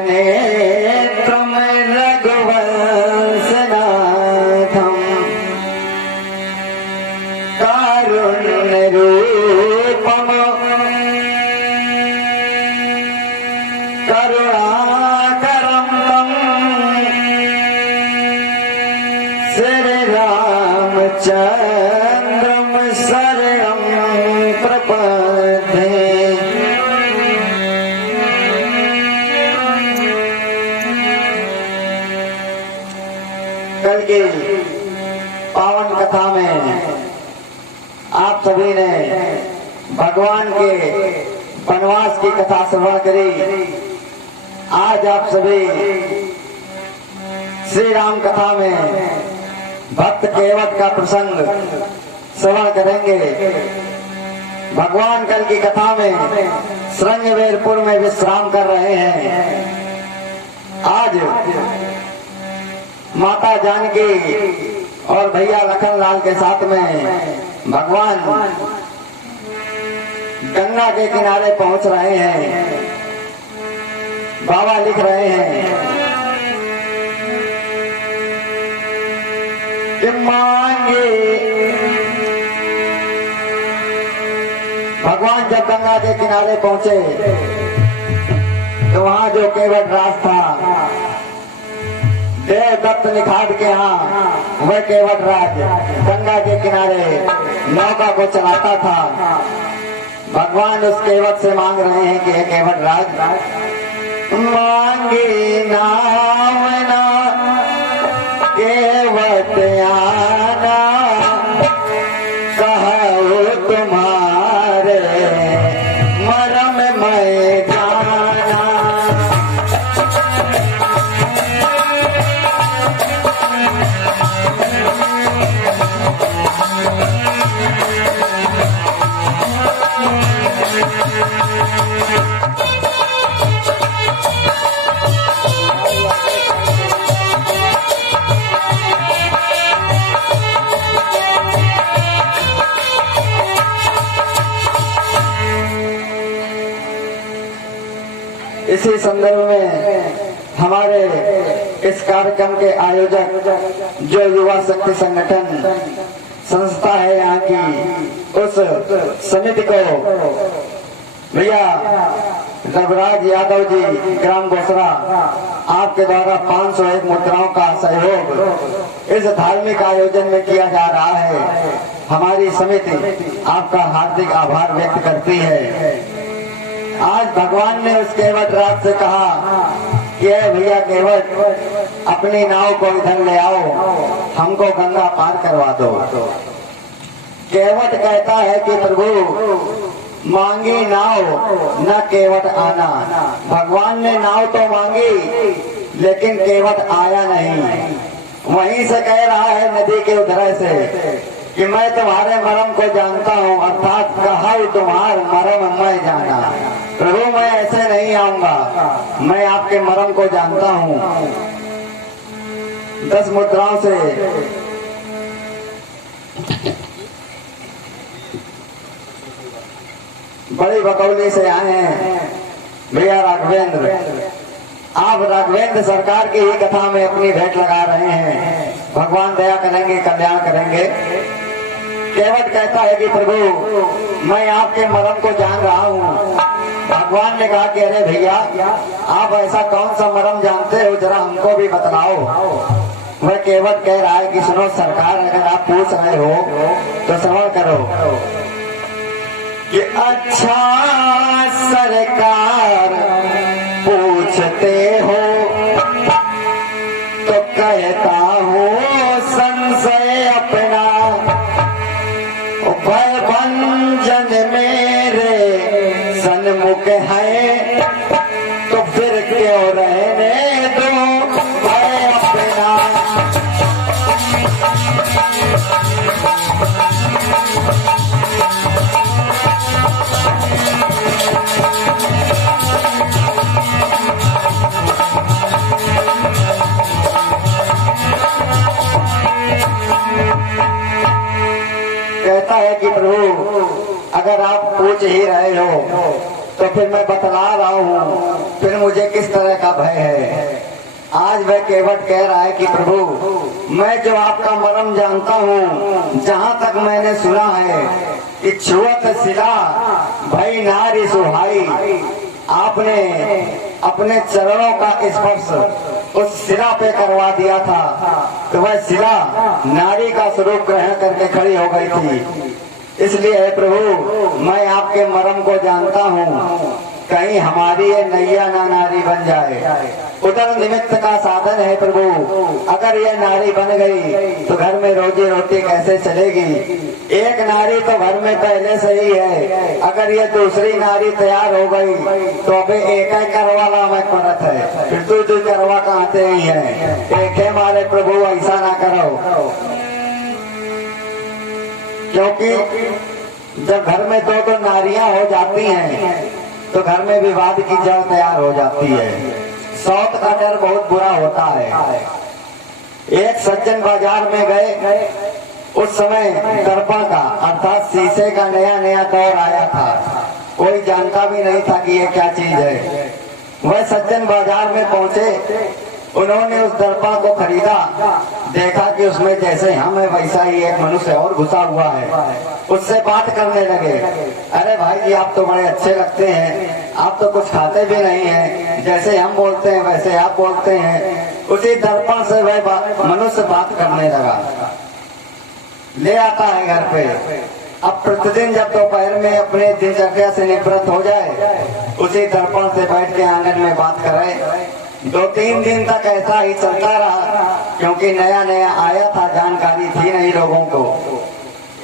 नेत्रम रघुवंशनाथम कारुण्य रूपम करुणाकरं श्री रामचंद्रम शरणं प्रपद्ये। कल की पावन कथा में आप सभी ने भगवान के वनवास की कथा श्रवण करी। आज आप सभी श्री राम कथा में भक्त केवट का प्रसंग श्रवण करेंगे। भगवान कल की कथा में श्रृंगवेरपुर में विश्राम कर रहे हैं। आज माता जानकी और भैया लखनलाल के साथ में भगवान गंगा के किनारे पहुंच रहे हैं। बाबा लिख रहे हैं कि मांगे भगवान जब गंगा के किनारे पहुंचे तो वहां जो केवट राज था, देवदत्त निखाद के यहाँ वह केवट राज गंगा के किनारे नौका को चलाता था। भगवान उस केवट से मांग रहे हैं कि हे केवट राज, मांगे नाम ना केवट आना, कहो तुम्हारे मरम मैं जाना। इसी संदर्भ में हमारे इस कार्यक्रम के आयोजक जो युवा शक्ति संगठन संस्था है यहाँ की, उस समिति को भैया रघुराज यादव जी ग्राम गोसरा आपके द्वारा 501 मुद्राओं का सहयोग इस धार्मिक आयोजन में किया जा रहा है। हमारी समिति आपका हार्दिक आभार व्यक्त करती है। आज भगवान ने उस केवट राज से कहा कि भैया केवट, अपनी नाव को इधर ले आओ, हमको गंगा पार करवा दो। केवट कहता है कि प्रभु मांगी नाव न केवट आना। भगवान ने नाव तो मांगी लेकिन केवट आया नहीं। वहीं से कह रहा है नदी के उधर से कि मैं तुम्हारे मरम को जानता हूँ, अर्थात कहा तुम्हार मरम मैं जाना। प्रभु मैं ऐसे नहीं आऊंगा, मैं आपके मरम को जानता हूँ। 10 मुद्राओं से बड़ी बकौली से आए हैं भैया राघवेंद्र। आप राघवेंद्र सरकार की ही कथा में अपनी भेंट लगा रहे हैं। भगवान दया करेंगे, कल्याण करेंगे। केवट कहता है कि प्रभु मैं आपके मरम को जान रहा हूँ। भगवान ने कहा कि अरे भैया आप ऐसा कौन सा मरम जानते हो, जरा हमको भी बतलाओ। वह केवट कह रहा है कि सुनो सरकार, अगर आप पूछ रहे हो तो श्रवण करो कि अच्छा सरकार पूछते हो तो कहता हूँ संशय अपना, भय भंजन मेरे सन्मुख है तो फिर क्यों रहने दो भय अपना। कहता है कि प्रभु अगर आप पूछ ही रहे हो तो फिर मैं बतला रहा हूँ, फिर मुझे किस तरह का भय है। आज वह केवट कह रहा है कि प्रभु, मैं जो आपका मर्म जानता हूँ, जहाँ तक मैंने सुना है कि छुअत शिला भई नारी सुहाई, आपने अपने चरणों का स्पर्श उस शिला पे करवा दिया था, तो वह शिला नारी का स्वरूप ग्रहण करके खड़ी हो गई थी। इसलिए प्रभु, मैं आपके मर्म को जानता हूँ, कहीं हमारी ये नैया ना नारी बन जाए। उदर निमित्त का साधन है प्रभु, अगर ये नारी बन गई तो घर में रोजी रोटी कैसे चलेगी। एक नारी तो घर में पहले से ही है, अगर ये दूसरी नारी तैयार हो गई तो अबे एक ही करवाला में पड़त है, फिर तू करवा कहाँ से ही है। एक है हमारे प्रभु, ऐसा ना करो, क्योंकि जब घर में दो नारियां हो जाती हैं तो घर में विवाद की जड़ तैयार हो जाती है। सौत का डर बहुत बुरा होता है। एक सज्जन बाजार में गए, उस समय दर्पण का अर्थात शीशे का नया नया दौर आया था, कोई जानता भी नहीं था कि ये क्या चीज है। वह सज्जन बाजार में पहुंचे, उन्होंने उस दर्पण को खरीदा, देखा कि उसमें जैसे हम है वैसा ही एक मनुष्य और घुसा हुआ है। उससे बात करने लगे, अरे भाई जी, आप तो बड़े अच्छे लगते हैं, आप तो कुछ खाते भी नहीं हैं, जैसे हम बोलते हैं वैसे आप बोलते हैं। उसी दर्पण से वह मनुष्य बात करने लगा, ले आता है घर पे। अब प्रतिदिन जब दोपहर में अपने दिनचर्या से निवृत्त हो जाए, उसी दर्पण से बैठ के आंगन में बात करे। 2-3 दिन तक ऐसा ही चलता रहा, क्योंकि नया नया आया था, जानकारी थी नहीं लोगों को।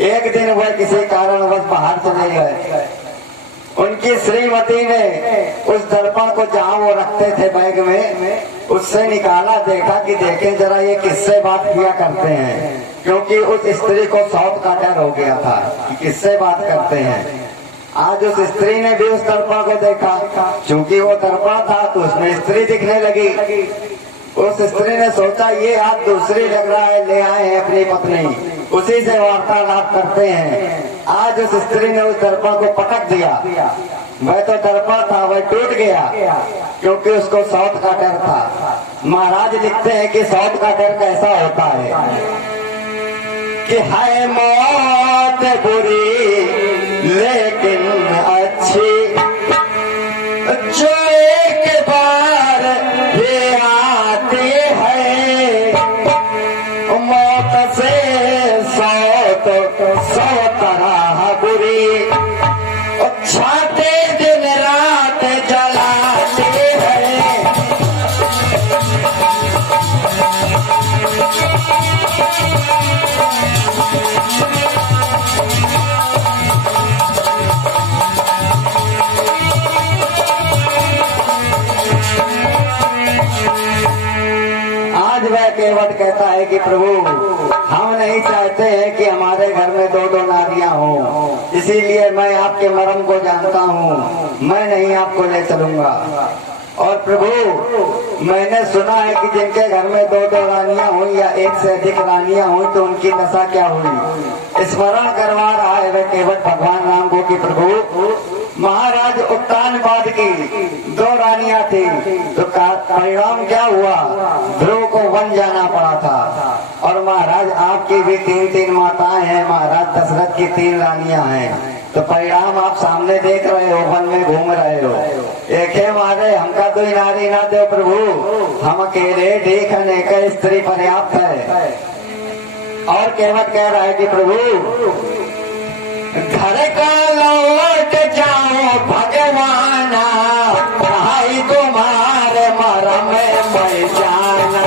एक दिन वह किसी कारणवश बाहर चले गए, उनकी श्रीमती ने उस दर्पण को जहाँ वो रखते थे बैग में, उससे निकाला, देखा कि देखे जरा ये किससे बात किया करते हैं, क्योंकि उस स्त्री को सौत का डर हो गया था कि किससे बात करते हैं। आज उस स्त्री ने भी उस दर्पण को देखा, क्योंकि वो दर्पण था तो उसमें स्त्री दिखने लगी। उस स्त्री ने सोचा ये आज दूसरी लग रहा है, ले आए हैं अपनी पत्नी, उसी से वार्तालाप करते हैं। आज उस स्त्री ने उस दर्पण को पटक दिया, वह तो दर्पण था वह टूट गया, क्योंकि उसको सौत का डर था। महाराज लिखते हैं कि सौत का डर कैसा होता है कि है मौत बुरी लेकिन अच्छी, जो एक बार ये आती है, मौत से सौत 100 तरह बुरी, छाते दिन रात जलाते हैं। वह केवट कहता है कि प्रभु, हम नहीं चाहते हैं कि हमारे घर में 2 नारियां हों, इसीलिए मैं आपके मर्म को जानता हूँ, मैं नहीं आपको ले चलूंगा। और प्रभु, मैंने सुना है कि जिनके घर में 2 रानियां हुई या एक से अधिक रानियां हुई तो उनकी दशा क्या हुई। स्मरण करवा रहा है वह केवट भगवान राम को कि प्रभु, महाराज उत्तानपाद की 2 रानियां थी, तो परिणाम क्या हुआ, ध्रुव को वन जाना पड़ा था। और महाराज आपकी भी 3-3 माताएं हैं, महाराज दशरथ की 3 रानियां हैं, तो परिणाम आप सामने देख रहे हो, वन में घूम रहे हो। एक है मारे, हमका कोई नारी ना दे प्रभु, हम अकेले ठीक है, स्त्री पर्याप्त है। और केवट कह रहा है कि प्रभु, घर का लौट जाओ भगवान, भाई तुम्हारे मरम में जाना।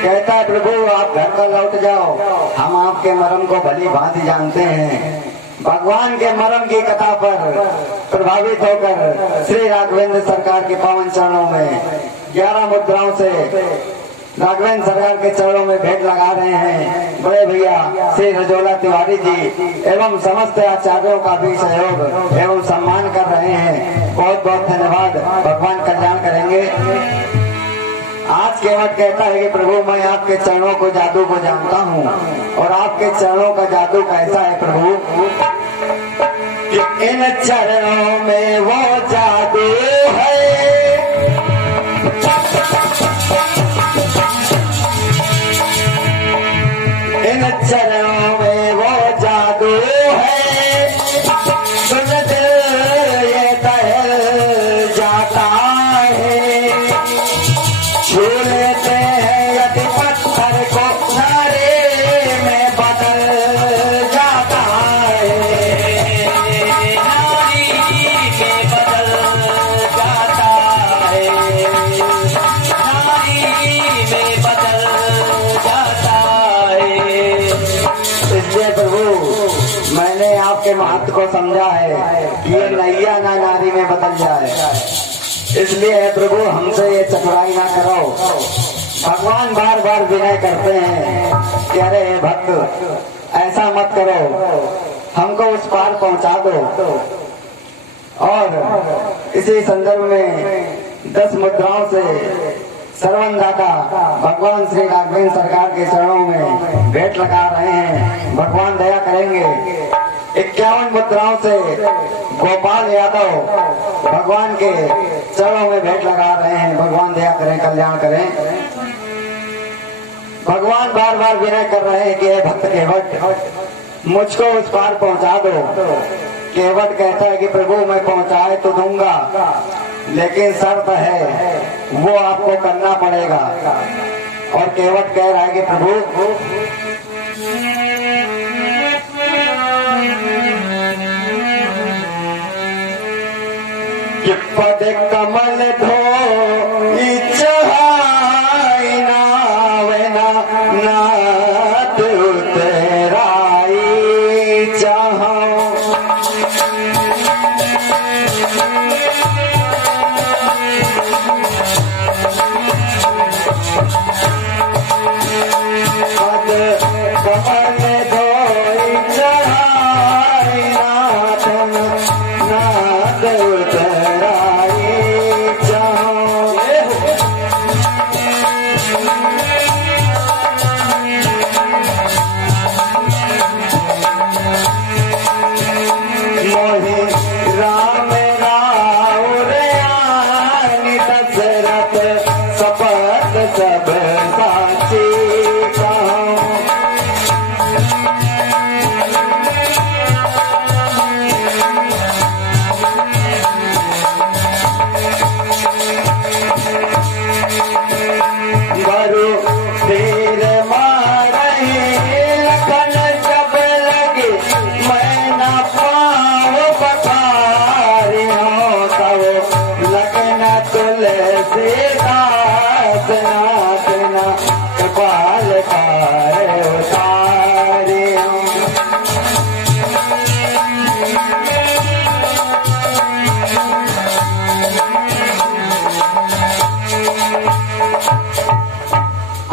कहता है प्रभु, आप घर पर लौट जाओ, हम आपके मर्म को भली भांति जानते हैं। भगवान के मर्म की कथा पर प्रभावित होकर श्री राघवेंद्र सरकार के पावन चरणों में 11 मुद्राओं से राघवेंद्र सरकार के चरणों में भेंट लगा रहे हैं। बड़े भैया श्री रजोला तिवारी जी एवं समस्त आचार्यों का भी सहयोग एवं सम्मान कर रहे हैं। बहुत बहुत धन्यवाद। भगवान कल्याण करेंगे। आज केवट कहता है कि प्रभु मैं आपके चरणों को जादू को जानता हूँ और आपके चरणों का जादू कैसा है प्रभु कि इन चरणों में वो जादू है। इन चरणों में वो जादू है। सुन दिल ये दहल जाता है। छू लेते हैं यदि पत्थर को नारे में बदल जाता है। नारी में बदल जाता है। नारी में बदल जाता है। इसलिए प्रभु मैंने आपके महत्व को समझा है कि ये नैया ना नारी में बदल जाए। इसलिए प्रभु हमसे ये चतुराई ना करो। भगवान बार बार विनय करते हैं कि अरे भक्त ऐसा मत करो, हमको उस पार पहुंचा दो। और इसी संदर्भ में 10 मुद्राओं से सर्वनदाता भगवान श्री राघवेंद्र सरकार के चरणों में भेंट लगा रहे हैं। भगवान दया करेंगे। 51 मुद्राओं से गोपाल यादव भगवान के चरणों में भेंट लगा रहे हैं। भगवान दया करें, कल्याण करें। भगवान बार बार विनय कर रहे हैं कि भक्त केवट मुझको उस पार पहुंचा दो। केवट कहता है कि प्रभु मैं पहुंचाए तो दूंगा, लेकिन शर्त है वो आपको करना पड़ेगा। और केवट कह रहा है कि प्रभु कि पद कमल धो चढ़ाई नावना नाथ उतराई चाहो। पद कमल धोई चढ़ाई नाथ नाथ उतराई चाहो। मोहि राम राउर आनि दशरथ सपथ सब साची कहूँ। बरु तीर मारहि लखन जब लगे मैं न पाऊँ बखारियों तब लगन तुलसी दास नाथ न कृपाल कार उतारियों।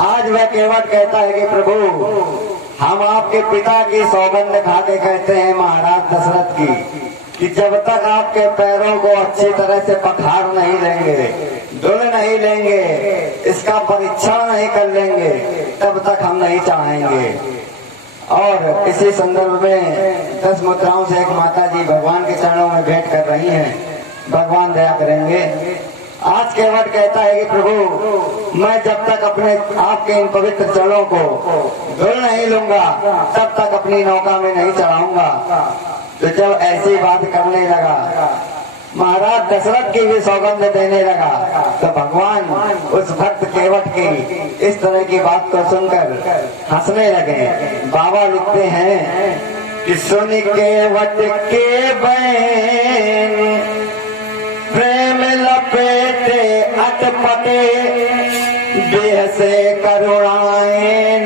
आज वह केवट कहता है कि प्रभु हम आपके पिता की सौगंध खा के कहते हैं महाराज दशरथ की कि जब तक आपके पैरों को अच्छी तरह से पखार नहीं लेंगे, धुल नहीं लेंगे, इसका परीक्षण नहीं कर लेंगे, तब तक हम नहीं चढ़ाएंगे। और इसी संदर्भ में 10 मुद्राओं से एक माता जी भगवान के चरणों में भेंट कर रही हैं। भगवान दया करेंगे। आज केवट कहता है कि प्रभु मैं जब तक अपने आपके इन पवित्र चरणों को धुल नहीं लूंगा तब तक अपनी नौका में नहीं चढ़ाऊंगा। तो जब ऐसी बात करने लगा, महाराज दशरथ की भी सौगंध देने लगा, तो भगवान उस भक्त केवट की इस तरह की बात को सुनकर हंसने लगे। बाबा लिखते हैं कि सुन केवट के बैन प्रेम लपेटे अटपटे देह से करुणाएं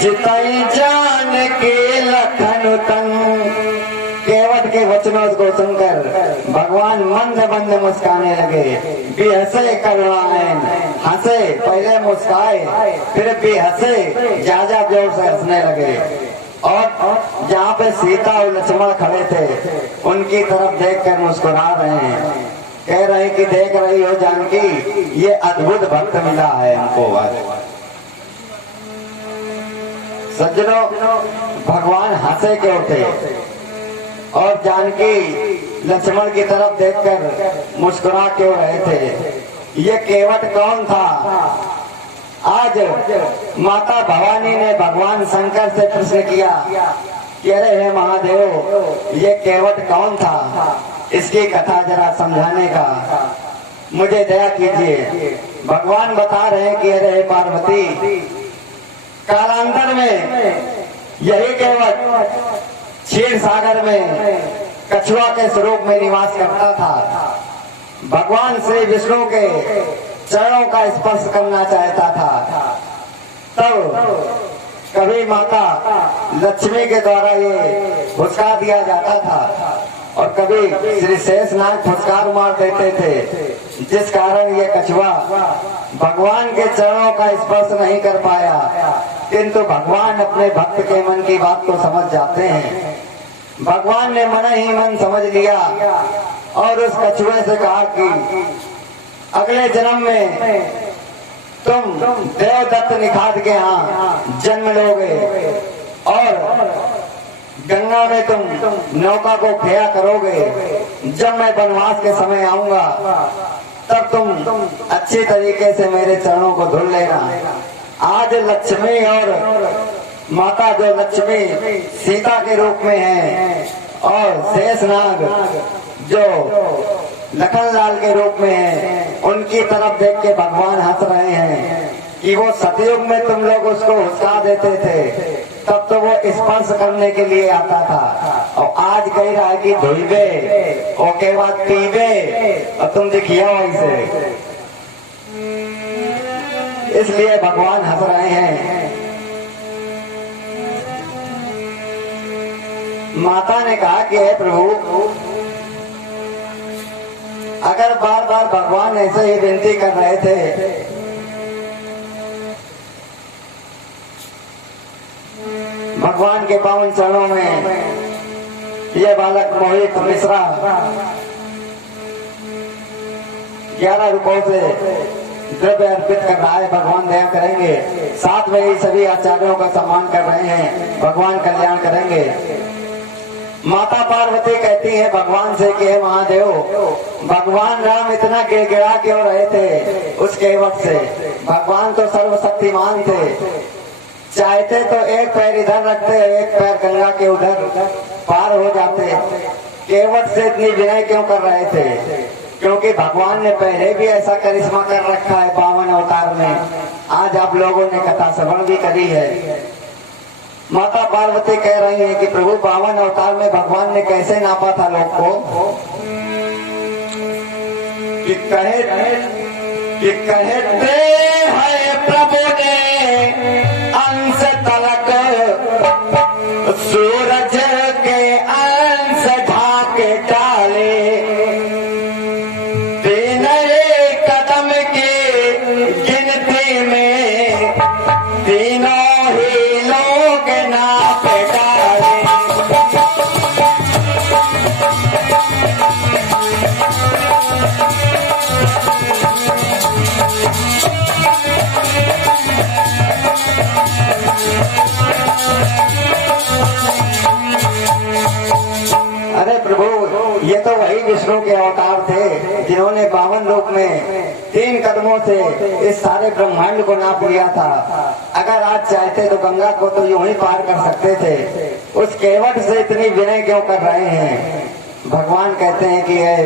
चितई जान के लखन तन। केवट के वचनों को सुनकर भगवान मंद मंद मुस्काने लगे। भी हंसे करुणाएं हंसे, पहले मुस्काए फिर भी हंसे, ज्यादा जोर से हंसने लगे। और जहाँ पे सीता और लक्ष्मण खड़े थे उनकी तरफ देखकर मुस्कुरा रहे हैं, कह रहे हैं कि देख रही हो जानकी, ये अद्भुत भक्त मिला है हमको आज। सज्जनों, भगवान हंसे क्यों थे और जानकी लक्ष्मण की तरफ देखकर मुस्कुरा क्यों रहे थे? ये केवट कौन था? आज माता भवानी ने भगवान शंकर से प्रश्न किया कि अरे हे महादेव, ये केवट कौन था? इसकी कथा जरा समझाने का मुझे दया कीजिए। भगवान बता रहे हैं कि अरे हे पार्वती, कालांतर में यही केवट क्षीर सागर में कछुआ के स्वरूप में निवास करता था। भगवान श्री विष्णु के चरणों का स्पर्श करना चाहता था। तब कभी माता लक्ष्मी के द्वारा ये फुसका दिया जाता था और कभी श्री शेषनाग फुसकार मार देते थे, जिस कारण ये कछुआ भगवान के चरणों का स्पर्श नहीं कर पाया। किंतु भगवान अपने भक्त के मन की बात को समझ जाते हैं। भगवान ने मन ही मन समझ लिया और उस कछुए से कहा कि अगले जन्म में तुम देवदत्त निखात के यहाँ जन्म लोगे और गंगा में तुम नौका को खेया करोगे। जब मैं वनवास के समय आऊंगा तब तुम अच्छी तरीके से मेरे चरणों को धुल लेना। आज लक्ष्मी और माता जो लक्ष्मी सीता के रूप में है और शेषनाग जो लखनलाल के रूप में है, उनकी तरफ देख के भगवान हंस रहे हैं कि वो सतयुग में तुम लोग उसको हुस्का देते थे, तब तो वो स्पर्श करने के लिए आता था और आज कह रहा है कि धुलबे ओके बाद पीबे और तुम दिखिया वैसे। इसलिए भगवान हंस रहे हैं। माता ने कहा कि हे प्रभु, अगर बार बार भगवान ऐसे ही विनती कर रहे थे भगवान के पावन चरणों में, ये बालक मोहित मिश्रा 11 रुपयों से द्रव्य अर्पित कर रहा है, भगवान दया करेंगे। साथ में ही सभी आचार्यों का सम्मान कर रहे हैं, भगवान कल्याण करेंगे। माता पार्वती कहती है भगवान से कि हे महादेव, भगवान राम इतना गिड़गिड़ा क्यों रहे थे उस केवट से? भगवान तो सर्वशक्तिमान थे, चाहते तो एक पैर इधर रखते, एक पैर गंगा के उधर पार हो जाते। केवट से इतनी विनय क्यों कर रहे थे? क्योंकि भगवान ने पहले भी ऐसा करिश्मा कर रखा है पावन अवतार में। आज आप लोगों ने कथा श्रवण भी करी है। माता पार्वती कह रही है कि प्रभु, पावन अवतार में भगवान ने कैसे नापा था लोग को? कि कहते हैं प्रभु ने अंश तलक सूरज के अंश ढाके डाले, तीन कदम की गिनती में तीनों ही लोग नाप डाले। अरे प्रभु, ये तो वही विष्णु के अवतार थे जिन्होंने 52 रूप में 3 कदमों से इस सारे ब्रह्मांड को नाप लिया था। अगर आज चाहते तो गंगा को तो यूं ही पार कर सकते थे। उस केवट से इतनी विनय क्यों कर रहे हैं? भगवान कहते हैं कि हे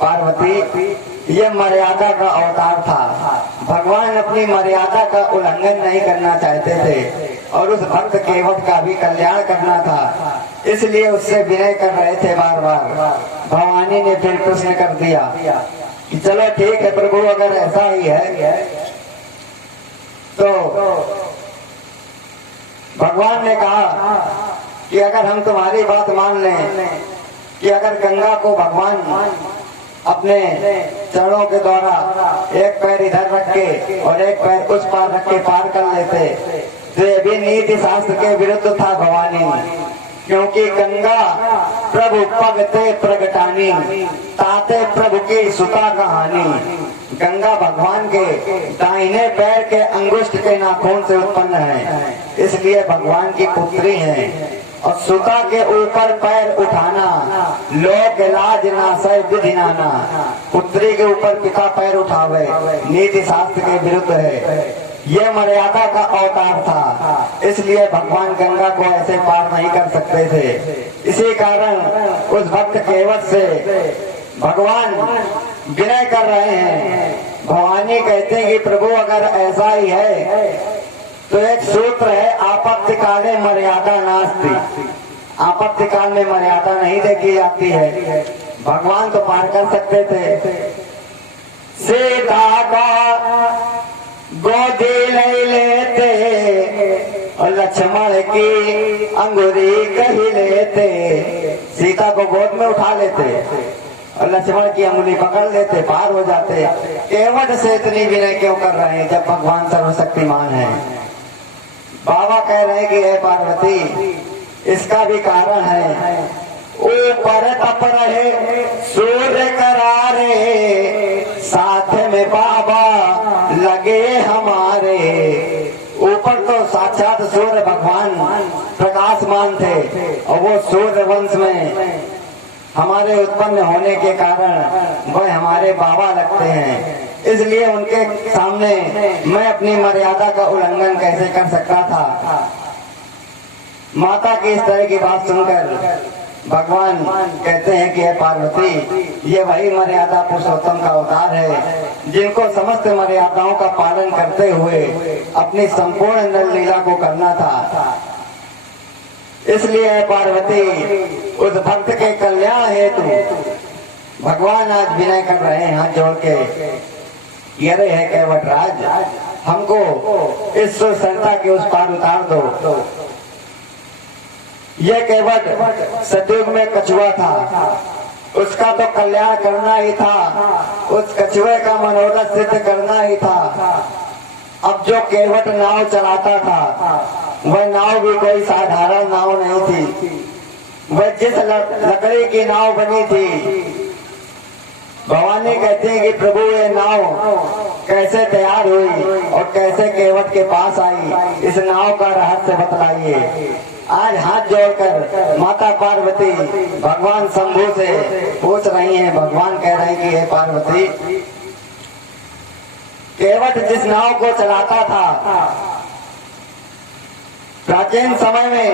पार्वती, ये मर्यादा का अवतार था। भगवान अपनी मर्यादा का उल्लंघन नहीं करना चाहते थे और उस भक्त केवट का भी कल्याण करना था, इसलिए उससे विनय कर रहे थे बार बार। भवानी ने फिर प्रश्न कर दिया कि चलो ठीक है प्रभु, अगर ऐसा ही है तो भगवान ने कहा कि अगर हम तुम्हारी बात मान लें कि अगर गंगा को भगवान अपने चरणों के द्वारा एक पैर इधर रख के और एक पैर उस पार रख के पार कर लेते, तो ये भी नीति शास्त्र के विरुद्ध था भवानी। क्योंकि गंगा प्रभु पगते प्रगटानी, ताते प्रभु की सुता कहानी। गंगा भगवान के दाहिने पैर के अंगुष्ठ के नाखून से उत्पन्न है, इसलिए भगवान की पुत्री है। और सुता के ऊपर पैर उठाना लोक लाज नासय विधि नाना। पुत्री के ऊपर पिता पैर उठावे नीति शास्त्र के विरुद्ध है। ये मर्यादा का अवतार था, इसलिए भगवान गंगा को ऐसे पार नहीं कर सकते थे। इसी कारण उस भक्त केवट से भगवान विनय कर रहे हैं। भवानी कहते हैं कि प्रभु अगर ऐसा ही है तो एक सूत्र है, आपत्ति काले मर्यादा नास्ति। आपत्ति काल में मर्यादा नहीं देखी जाती है। भगवान तो पार कर सकते थे। सीता का गोदी ले लेते और लक्ष्मण की अंगुरी कही लेते। सीता को गोद में उठा लेते और लक्ष्मण की अंगुली पकड़ लेते, पार हो जाते। केवट से इतनी विनय क्यों कर रहे हैं जब भगवान सर्वशक्तिमान है? बाबा कह रहे हैं कि हे पार्वती, इसका भी कारण है। ऊपर तप रहे सूर्य करारे, साथ में बाबा लगे हमारे। ऊपर तो साक्षात सूर्य भगवान प्रकाशमान थे और वो सूर्य वंश में हमारे उत्पन्न होने के कारण वह हमारे बाबा लगते हैं। इसलिए उनके सामने मैं अपनी मर्यादा का उल्लंघन कैसे कर सकता था? माता की इस तरह की बात सुनकर भगवान कहते हैं कि हे पार्वती, ये वही मर्यादा पुरुषोत्तम का अवतार है जिनको समस्त मर्यादाओं का पालन करते हुए अपनी संपूर्ण नर लीला को करना था। इसलिए पार्वती, उस भक्त के कल्याण हेतु भगवान आज विनय कर रहे हैं हाथ जोड़ के। ये रहे है केवट राज, हमको इस सरता के उस पार उतार दो। यह केवट सतयुग में कछुआ था, उसका तो कल्याण करना ही था, उस कछुए का मनोरथ सिद्ध करना ही था। अब जो केवट नाव चलाता था वह नाव भी कोई साधारण नाव नहीं थी। वह जिस लकड़ी की नाव बनी थी, भवानी कहती है कि प्रभु ये नाव कैसे तैयार हुई और कैसे केवट के पास आई, इस नाव का रहस्य बतलाइए। आज हाथ जोड़कर माता पार्वती भगवान शंभु से पूछ रही हैं। भगवान कह रहे हैं कि हे पार्वती, केवट जिस नाव को चलाता था प्राचीन समय में